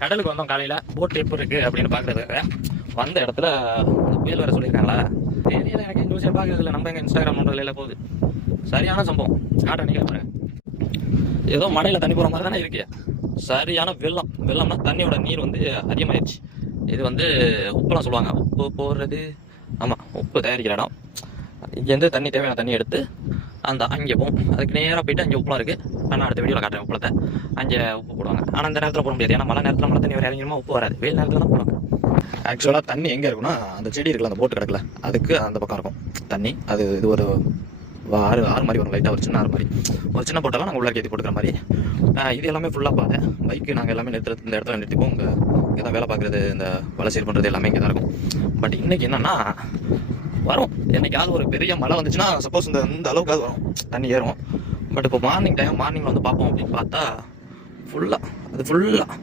கடலுக்கு வந்தோம் காலையில். போட் எப்படி இருக்குது அப்படின்னு பார்க்குறதுக்காக வந்த இடத்துல புயல் வேறு சொல்லியிருக்காங்களா தெரியல. எனக்கு நியூஸே பார்க்கறது இல்லை. நம்ம எங்கள் இன்ஸ்டாகிராம் நோண்டில் போகுது. சரியான சம்பவம். காட்ட நினைக்கிறேன். ஏதோ மழையில் தண்ணி போகிற மாதிரி தானே இருக்கு. சரியான வெள்ளம்னா தண்ணியோட நீர் வந்து அதிகமாகிடுச்சு. இது வந்து உப்புலாம் சொல்லுவாங்க. உப்பு போடுறது, ஆமாம், உப்பு தயாரிக்கிற இடம். இங்கேருந்து தண்ணி தேவையான தண்ணி எடுத்து அங்கே போகும். அதுக்கு நேராக போயிட்டு அங்கே உப்புலாம் இருக்குது. நான் அடுத்த வீடியோவில் காட்டுறேன் உப்புலத்தை. அங்கே உப்பு போடுவாங்க. ஆனால் இந்த நேரத்தில் போட முடியாது. ஏன்னா மழை நேரத்தில் மழை தண்ணி வேறு இறங்கிடுமா உப்பு வராது. வெயில் நேரத்தில் தான் போடுவாங்க. ஆக்சுவலாக தண்ணி எங்கே இருக்குன்னா அந்த செடி இருக்குல்ல, அந்த போட்டு கிடக்கல, அதுக்கு அந்த பக்கம் இருக்கும் தண்ணி. அது இது ஒரு ஆறு மாதிரி வரும். லைட்டாக ஒரு சின்ன ஆறு மாதிரி. ஒரு சின்ன போட்டெல்லாம் நாங்கள் உள்ளே ஏற்றி போட்டுக்கிற மாதிரி. இது எல்லாமே ஃபுல்லாக பாதை. பைக்கு நாங்கள் எல்லாமே நிறுத்துறது இந்த இடத்துல நிறுத்திப்போம். இங்கே தான் வேலை பார்க்குறது, இந்த வலை சீர் பண்ணுறது எல்லாமே இங்கே தான் இருக்கும். பட் இன்றைக்கி என்னென்னா வரும். என்னைக்காவது ஒரு பெரிய மழை வந்துச்சுன்னா சப்போஸ் இந்த அளவுக்காவது வரும், தண்ணி ஏறும். பட் இப்போ மார்னிங் டைம், மார்னிங்கில் வந்து பார்ப்போம் அப்படின்னு பார்த்தா ஃபுல்லாக